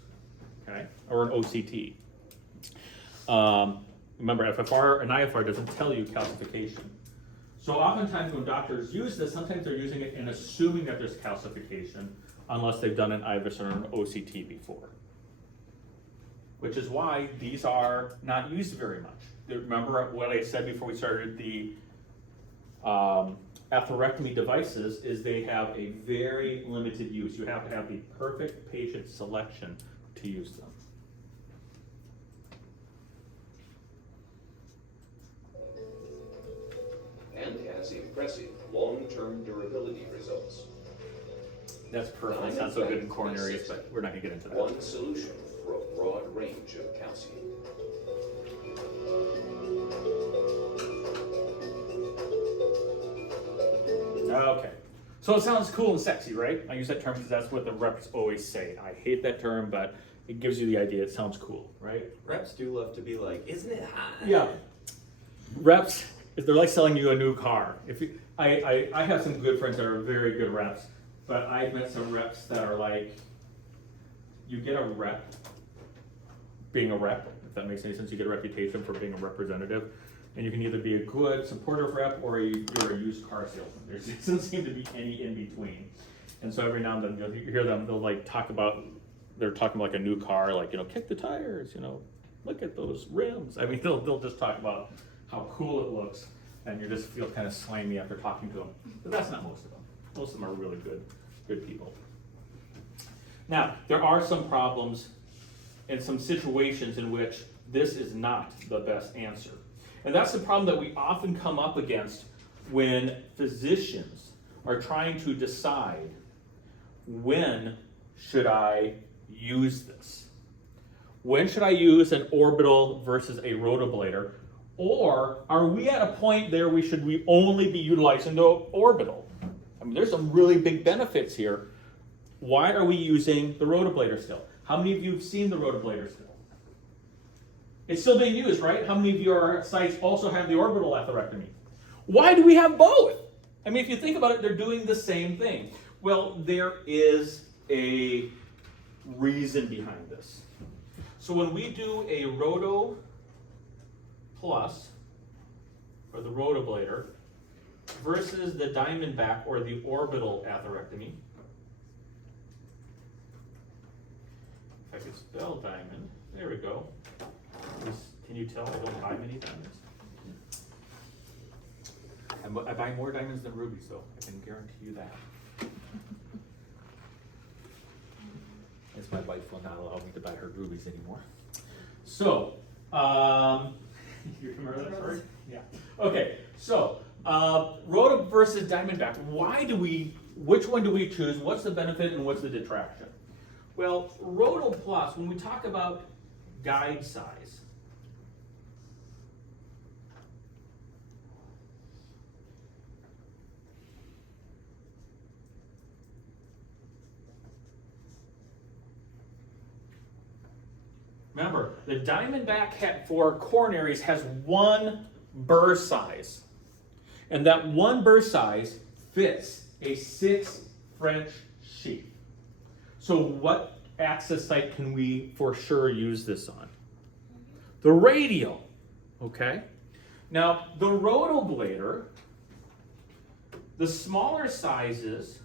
okay, or an OCT. Remember, FFR and IFR doesn't tell you calcification. So oftentimes when doctors use this, sometimes they're using it and assuming that there's calcification unless they've done an IVUS or an OCT before. Which is why these are not used very much. Remember what I said before we started the atherectomy devices is they have a very limited use. You have to have the perfect patient selection to use them. And has impressive long-term durability results. That's perfect. It's not so good in coronaries, but we're not gonna get into that. One solution for a broad range of calcium. Okay. So it sounds cool and sexy, right? I use that term because that's what the reps always say. I hate that term, but it gives you the idea. It sounds cool, right? Reps do love to be like, isn't it hot? Yeah. Reps, they're like selling you a new car. If you, I have some good friends that are very good reps, but I've met some reps that are like, you get a rep, being a rep, if that makes any sense. You get a reputation for being a representative, and you can either be a good supportive rep or you're a used car salesman. There doesn't seem to be any in between. And so every now and then you'll hear them, they'll like talk about, they're talking about like a new car, like, you know, kick the tires, you know, look at those rims. I mean, they'll just talk about how cool it looks, and you just feel kind of slimy after talking to them. But that's not most of them. Most of them are really good people. Now, there are some problems and some situations in which this is not the best answer. And that's the problem that we often come up against when physicians are trying to decide, when should I use this? When should I use an orbital versus a rotoblader? Or are we at a point there we only be utilizing the orbital? I mean, there's some really big benefits here. Why are we using the rotoblader still? How many of you have seen the rotoblader still? It's still being used, right? How many of your sites also have the orbital atherectomy? Why do we have both? I mean, if you think about it, they're doing the same thing. Well, there is a reason behind this. So when we do a Roto Plus, or the rotoblader, versus the Diamondback or the orbital atherectomy, if I could spell diamond, there we go. Can you tell I don't buy many diamonds? I buy more diamonds than rubies, though. I can guarantee you that. As my wife will not allow me to buy her rubies anymore. So, you remember that story? Yeah. Okay, so, Roto versus Diamondback. Which one do we choose? What's the benefit and what's the detraction? Well, Roto Plus, when we talk about guide size, remember, the Diamondback for coronaries has one burr size. And that one burr size fits a 6 French sheath. So what access site can we for sure use this on? The radial, okay? Now, the rotoblader, the smaller sizes,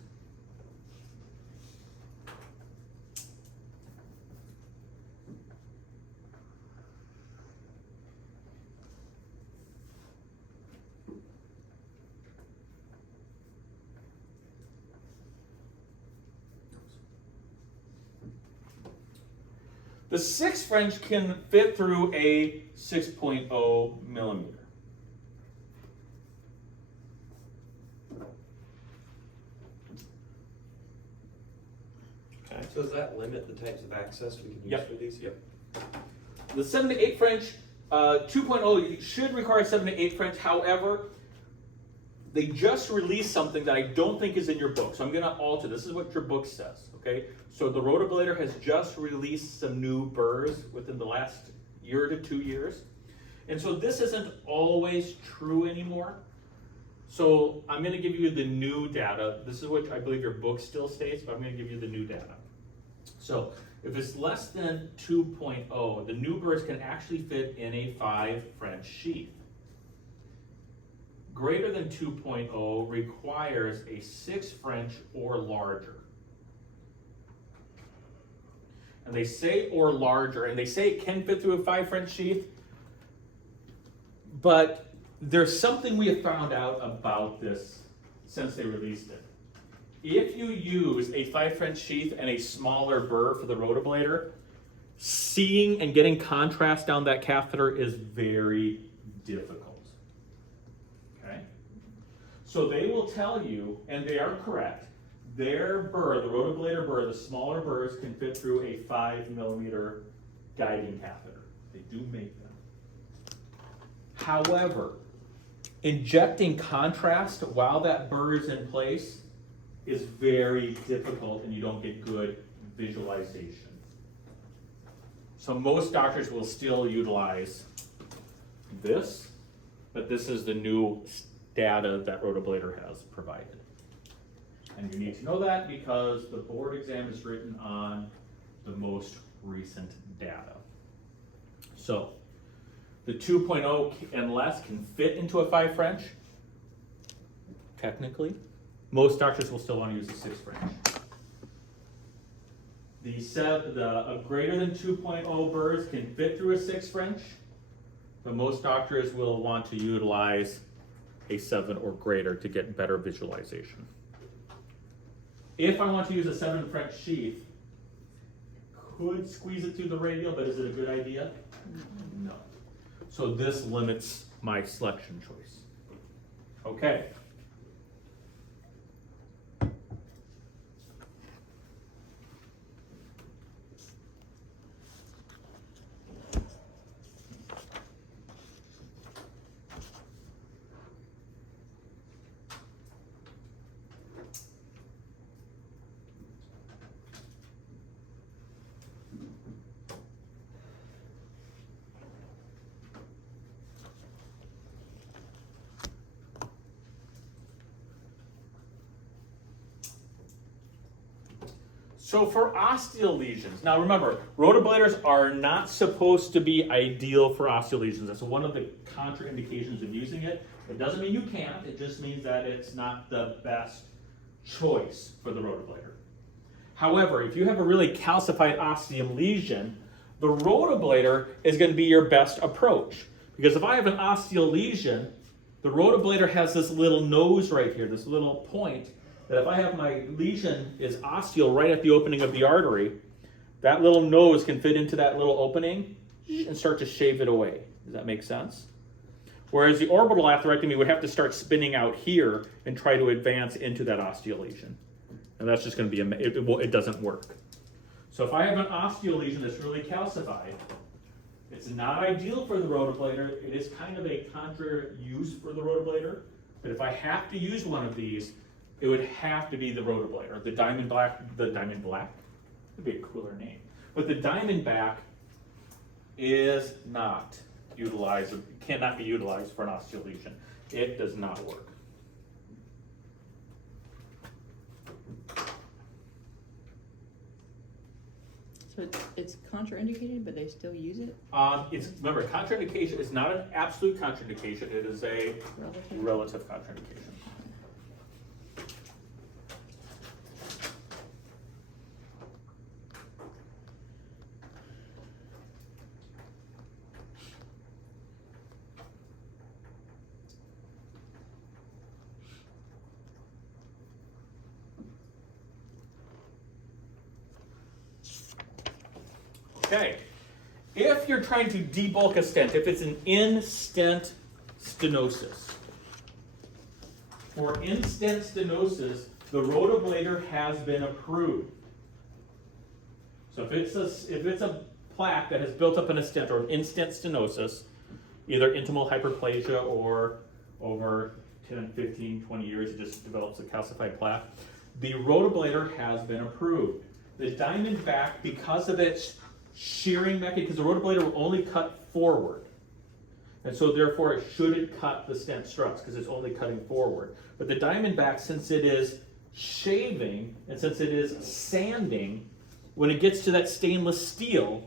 the 6 French can fit through a 6.0 millimeter. So does that limit the types of access we can use Yep. for these? Yep. The 7 to 8 French 2.0 should require 7 to 8 French. However, they just released something that I don't think is in your book. So I'm going to alter. This is what your book says. Okay. So the rotoblader has just released some new burrs within the last year to 2 years. And so this isn't always true anymore. So I'm going to give you the new data. This is what I believe your book still states, but I'm going to give you the new data. So if it's less than 2.0, the new burrs can actually fit in a 5 French sheath. Greater than 2.0 requires a 6 French or larger. And they say or larger, and they say it can fit through a 5 French sheath, but there's something we have found out about this since they released it. If you use a 5 French sheath and a smaller burr for the rotoblader, seeing and getting contrast down that catheter is very difficult. Okay? So they will tell you, and they are correct, their burr, the rotoblader burr, the smaller burrs can fit through a 5 millimeter guiding catheter. They do make them. However, injecting contrast while that burr is in place is very difficult and you don't get good visualization. So most doctors will still utilize this, but this is the new data that rotoblader has provided. And you need to know that because the board exam is written on the most recent data. So the 2.0 and less can fit into a 5 French, technically. Most doctors will still want to use a 6 French. The greater than 2.0 burrs can fit through a 6 French, but most doctors will want to utilize a 7 or greater to get better visualization. If I want to use a 7 French sheath, could squeeze it through the radial, but is it a good idea? No. So this limits my selection choice. Okay. So for osteal lesions, now remember, rotobladers are not supposed to be ideal for osteal lesions. That's one of the contraindications of using it. It doesn't mean you can't, it just means that it's not the best choice for the rotoblader. However, if you have a really calcified ostium lesion, the rotoblader is going to be your best approach. Because if I have an osteal lesion, the rotoblader has this little nose right here, this little point, that if I have my lesion is osteal right at the opening of the artery, that little nose can fit into that little opening and start to shave it away. Does that make sense? Whereas the orbital atherectomy would have to start spinning out here and try to advance into that osteal lesion. And that's just going to be, it doesn't work. So if I have an osteal lesion that's really calcified, it's not ideal for the rotoblader. It is kind of a contra use for the rotoblader. But if I have to use one of these, it would have to be the rotoblader. The Diamond Black would be a cooler name. But the Diamondback is not utilized, cannot be utilized for an osteal lesion. It does not work. So it's contraindicated, but they still use it? Remember, contraindication is not an absolute contraindication. It is a relative contraindication. Okay, if you're trying to debulk a stent, if it's an in-stent stenosis, for in-stent stenosis, the rotoblader has been approved. So if it's a plaque that has built up in a stent or an in-stent stenosis, either intimal hyperplasia or over 10, 15, 20 years, it just develops a calcified plaque, the rotoblader has been approved. The Diamondback, because of its shearing mechanism, because the rotoblader will only cut forward. And so therefore it shouldn't cut the stent struts because it's only cutting forward. But the Diamondback, since it is shaving and since it is sanding, when it gets to that stainless steel,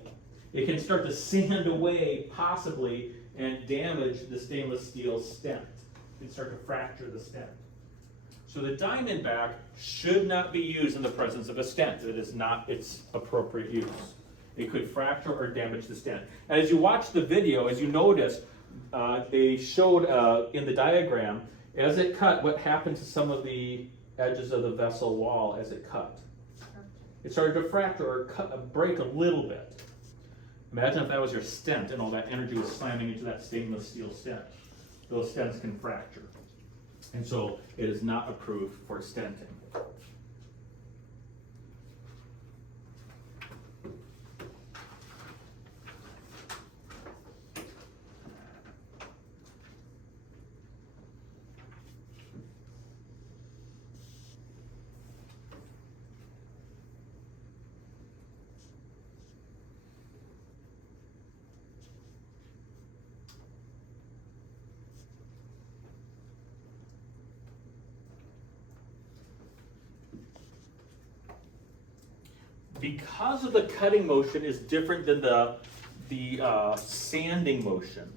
it can start to sand away possibly and damage the stainless steel stent. It can start to fracture the stent. So the Diamondback should not be used in the presence of a stent. It is not its appropriate use. It could fracture or damage the stent. And as you watch the video, as you notice, they showed in the diagram, as it cut, what happened to some of the edges of the vessel wall as it cut. It started to fracture or break a little bit. Imagine if that was your stent and all that energy was slamming into that stainless steel stent. Those stents can fracture. And so it is not approved for stenting. Because of the cutting motion is different than the sanding motion.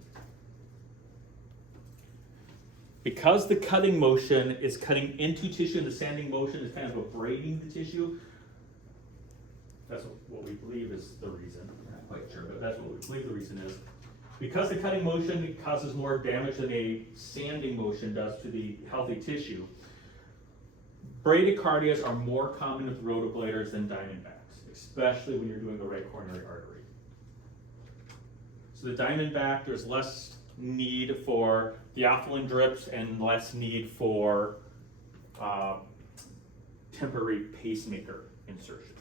Because the cutting motion is cutting into tissue and the sanding motion is kind of abrading the tissue, that's what we believe is the reason. We're not quite sure, but that's what we believe the reason is. Because the cutting motion causes more damage than a sanding motion does to the healthy tissue, bradycardias are more common with rotobladers than Diamondbacks, especially when you're doing the right coronary artery. So the Diamondback, there's less need for theophylline drips and less need for temporary pacemaker insertion.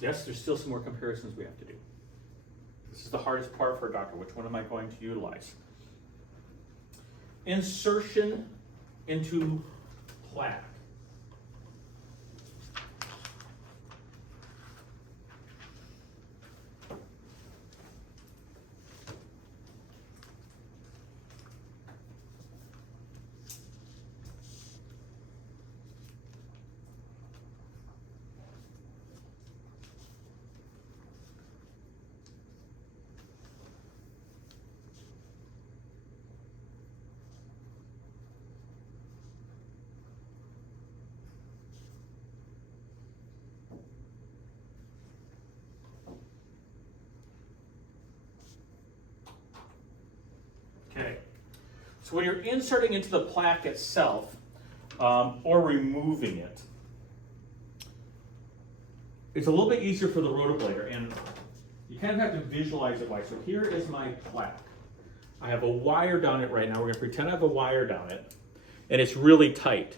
Yes, there's still some more comparisons we have to do. This is the hardest part for a doctor. Which one am I going to utilize? Insertion into plaque. Okay, so when you're inserting into the plaque itself, or removing it, it's a little bit easier for the rotoblader, and you kind of have to visualize it why. So here is my plaque. I have a wire down it right now. We're gonna pretend I have a wire down it, and it's really tight.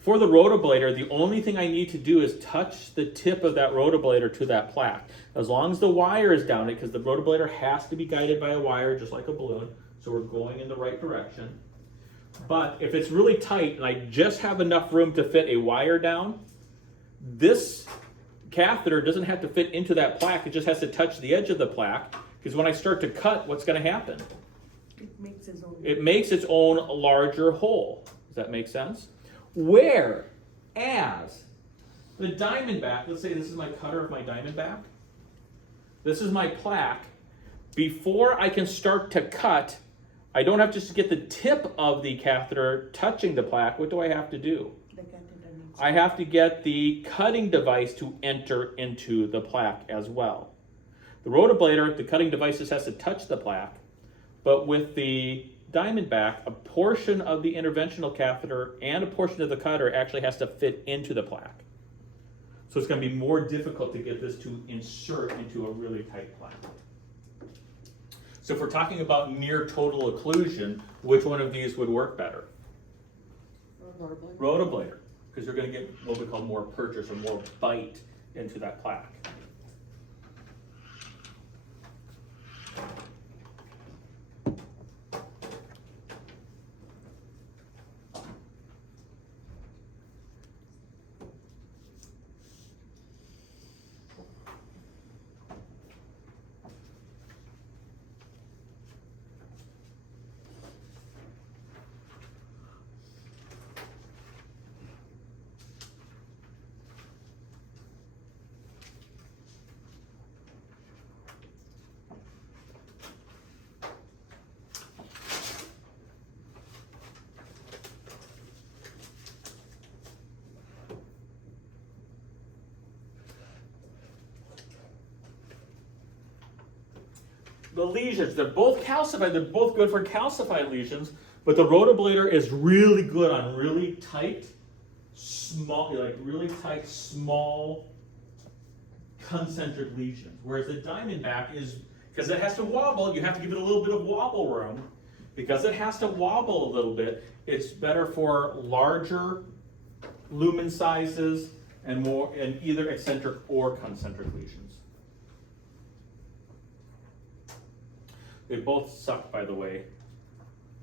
For the rotoblader, the only thing I need to do is touch the tip of that rotoblader to that plaque. As long as the wire is down it, because the rotoblader has to be guided by a wire, just like a balloon, so we're going in the right direction. But if it's really tight and I just have enough room to fit a wire down, this catheter doesn't have to fit into that plaque, it just has to touch the edge of the plaque, because when I start to cut, what's gonna happen? It makes its own. It makes its own larger hole. Does that make sense? Whereas the Diamondback, let's say this is my cutter of my Diamondback, this is my plaque, before I can start to cut, I don't have just to get the tip of the catheter touching the plaque. What do I have to do? The catheter needs. I have to get the cutting device to enter into the plaque as well. The rotoblader, the cutting device just has to touch the plaque, but with the Diamondback, a portion of the interventional catheter and a portion of the cutter actually has to fit into the plaque. So it's going to be more difficult to get this to insert into a really tight plaque. So if we're talking about near total occlusion, which one of these would work better? Rotoblader. Rotoblader, because you're going to get what we call more purchase or more bite into that plaque. The lesions, they're both calcified, they're both good for calcified lesions, but the rotoblader is really good on really tight, small, small concentric lesions. Whereas the Diamondback is, because it has to wobble, you have to give it a little bit of wobble room. Because it has to wobble a little bit, it's better for larger lumen sizes and more, and either eccentric or concentric lesions. They both suck, by the way,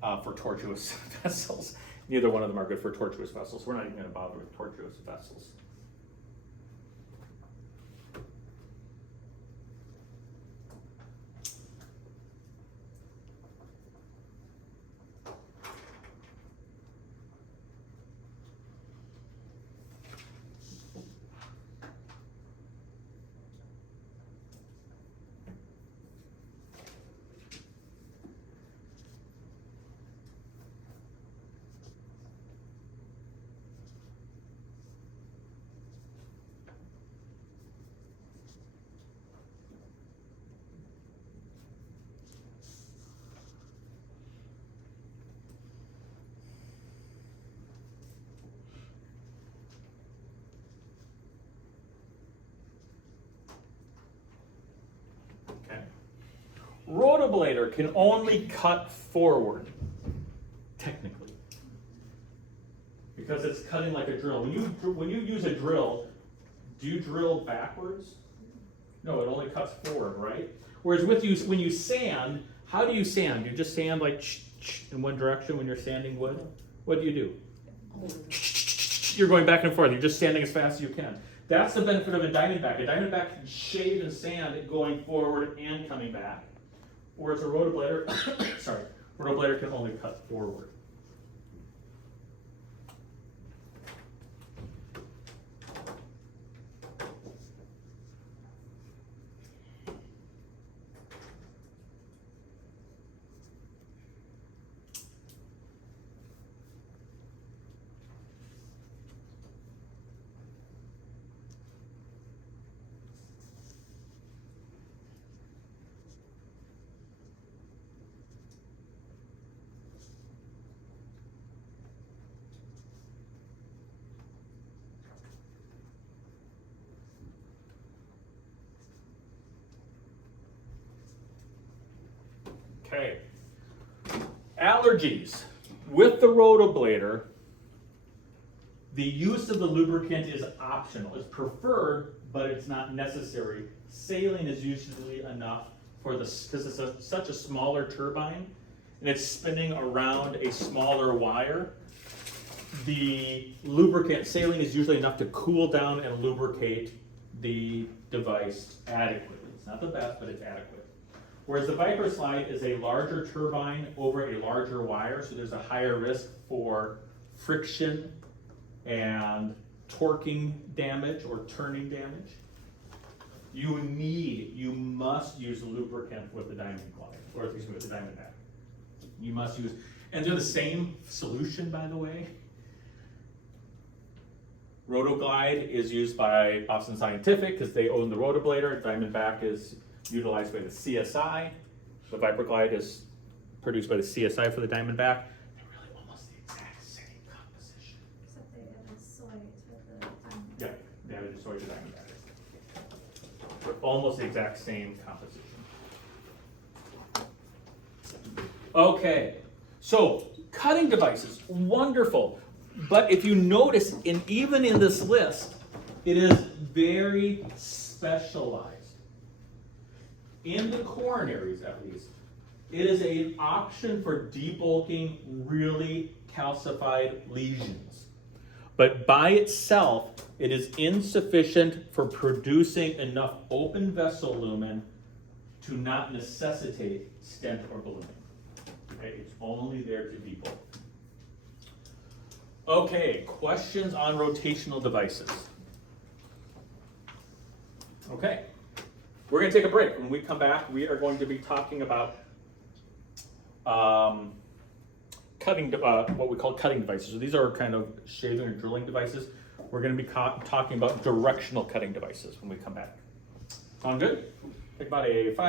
for tortuous vessels. Neither one of them are good for tortuous vessels. We're not even going to bother with tortuous vessels. Rotoblader can only cut forward, technically, because it's cutting like a drill. When you use a drill, do you drill backwards? No, it only cuts forward, right? Whereas when you sand, how do you sand? You just sand like in one direction when you're sanding wood? What do? You're going back and forth. You're just standing as fast as you can. That's the benefit of a Diamondback. A Diamondback can shave and sand it going forward and coming back. Whereas a Rotoblader, sorry, Rotoblader can only cut forward. Okay. Allergies. With the Rotoblader, the use of the lubricant is optional. It's preferred, but it's not necessary. Saline is usually enough for this, because it's such a smaller turbine, and it's spinning around a smaller wire. The lubricant, saline, is usually enough to cool down and lubricate the device adequately. It's not the best, but it's adequate. Whereas the Viper Slide is a larger turbine over a larger wire, so there's a higher risk for friction and torquing damage or turning damage. You must use lubricant with the Diamond Glide, or excuse me, with the Diamondback. You must use, and they're the same solution, by the way. Rotoglide is used by Boston Scientific because they own the Rotoblader. Diamondback is utilized by the CSI. The Viper Glide is produced by the CSI for the Diamondback. They're really almost the exact same composition. Except they added soy to the time. Yeah, they added soy to Diamondback. They're almost the exact same composition. Okay, so cutting devices, wonderful. But if you notice, even in this list, it is very specialized. In the coronaries, at least, it is an option for debulking really calcified lesions. But by itself, it is insufficient for producing enough open vessel lumen to not necessitate stent or ballooning. Okay, it's only there to debulk. Okay, questions on rotational devices? Okay, we're going to take a break. When we come back, we are going to be talking about cutting, what we call cutting devices. So these are kind of shaving or drilling devices. We're going to be talking about directional cutting devices when we come back. Sound good? Take about a 5